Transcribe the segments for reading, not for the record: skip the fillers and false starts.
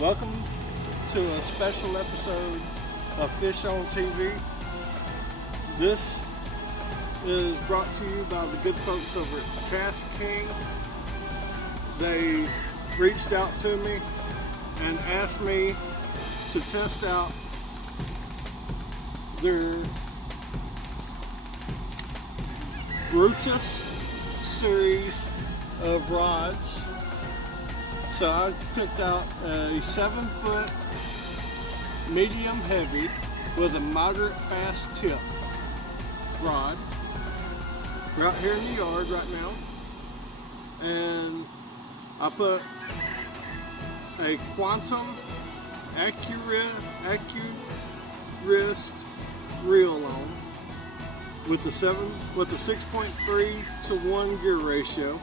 Welcome to a special episode of Fish on TV. This is brought to you by the good folks over at Kast. They reached out to me and asked me to test out their Brutus series of rods. So I picked out a 7-foot medium heavy with a moderate fast tip rod. We're out here in the yard right now, and I put a Quantum Accurist reel on with the 6.3 to 1 gear ratio,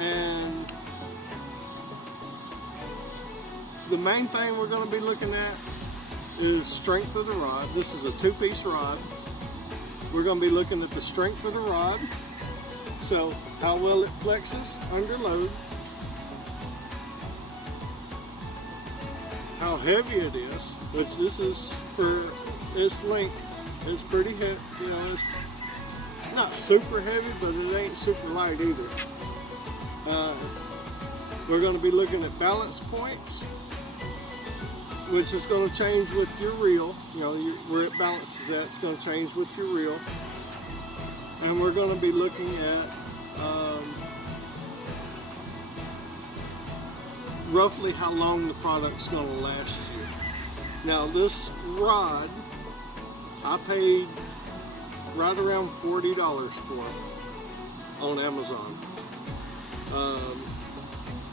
and the main thing we're going to be looking at is strength of the rod. This is a 2-piece rod. We're going to be looking at the strength of the rod, so how well it flexes under load, how heavy it is, which this is for its length. It's pretty heavy, you know, it's not super heavy, but it ain't super light either. We're going to be looking at balance points, which is going to change with your reel. You know, where it balances at, it's going to change with your reel. And we're going to be looking at roughly how long the product's going to last you. Now, this rod, I paid right around $40 for it on Amazon.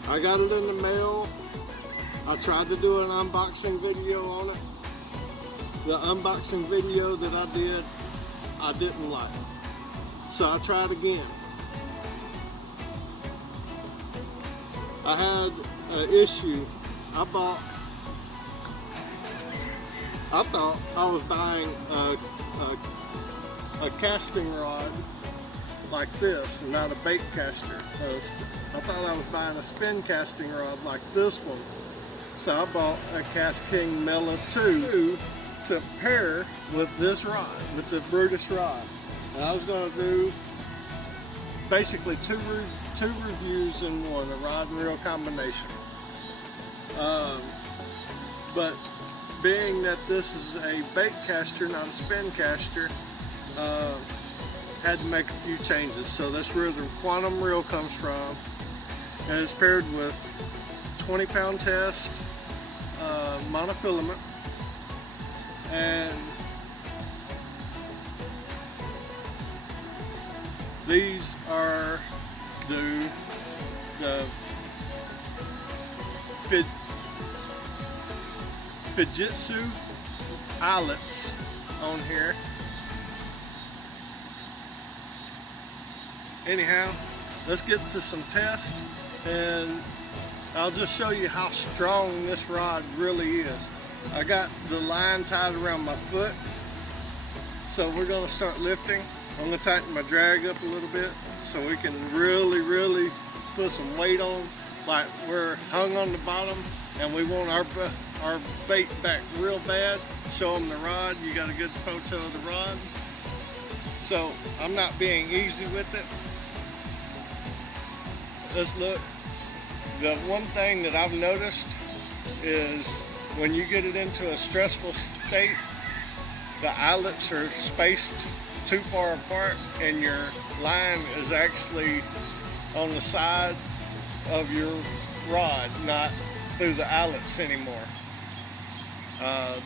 I got it in the mail. I tried to do an unboxing video on it. The unboxing video that I did, I didn't like. So I tried again. I had an issue. I thought I was buying a casting rod like this, and not a bait caster. I thought I was buying a spin casting rod like this one. So I bought a Kast King Mela 2 to pair with this rod, with the Brutus rod. And I was going to do basically two reviews in one, a rod and reel combination. But being that this is a bait caster, not a spin caster, had to make a few changes. So that's where the Quantum reel comes from. And it's paired with 20-pound test monofilament, and these are the Fujitsu eyelets on here. Anyhow, let's get to some tests, and I'll just show you how strong this rod really is. I got the line tied around my foot, so we're going to start lifting. I'm going to tighten my drag up a little bit so we can really put some weight on. Like, we're hung on the bottom and we want our bait back real bad. Show them the rod. You got a good photo of the rod. So I'm not being easy with it. Let's look. The one thing that I've noticed is when you get it into a stressful state, the eyelets are spaced too far apart and your line is actually on the side of your rod, not through the eyelets anymore.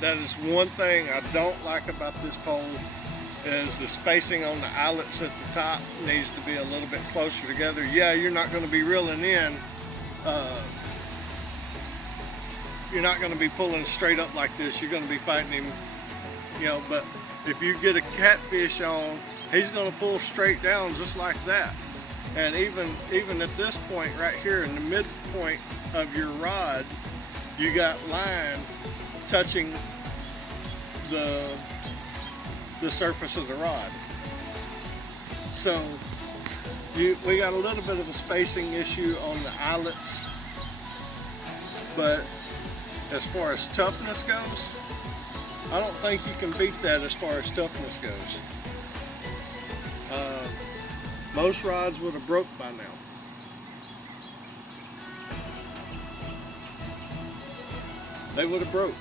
That is one thing I don't like about this pole, is the spacing on the eyelets at the top needs to be a little bit closer together. Yeah, you're not going to be reeling in. You're not going to be pulling straight up like this. You're going to be fighting him, you know, but if you get a catfish on, he's going to pull straight down just like that. And even at this point right here in the midpoint of your rod, you got line touching the surface of the rod. So we got a little bit of a spacing issue on the eyelets but as far as toughness goes, I don't think you can beat that as far as toughness goes. Most rods would have broke by now. They would have broke.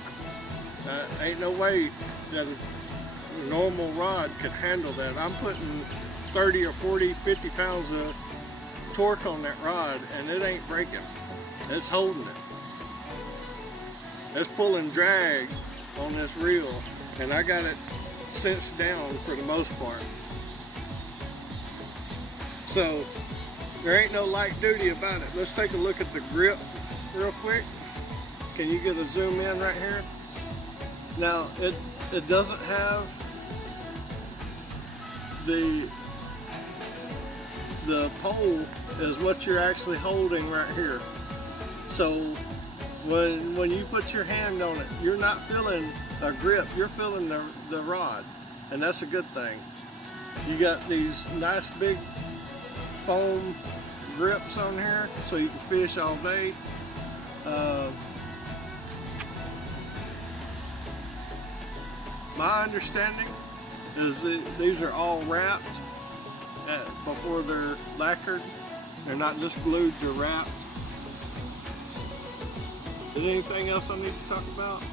Ain't no way that a normal rod could handle that. I'm putting 30 or 40, 50 pounds of torque on that rod and it ain't breaking. It's holding it. It's pulling drag on this reel and I got it cinched down for the most part. So there ain't no light duty about it. Let's take a look at the grip real quick. Can you get a zoom in right here? Now it doesn't have the pole is what you're actually holding right here. So when you put your hand on it, you're not feeling a grip, you're feeling the rod, and that's a good thing. You got these nice big foam grips on here so you can fish all day. My understanding is that these are all wrapped before they're lacquered. They're not just glued, they're wrapped. Is there anything else I need to talk about?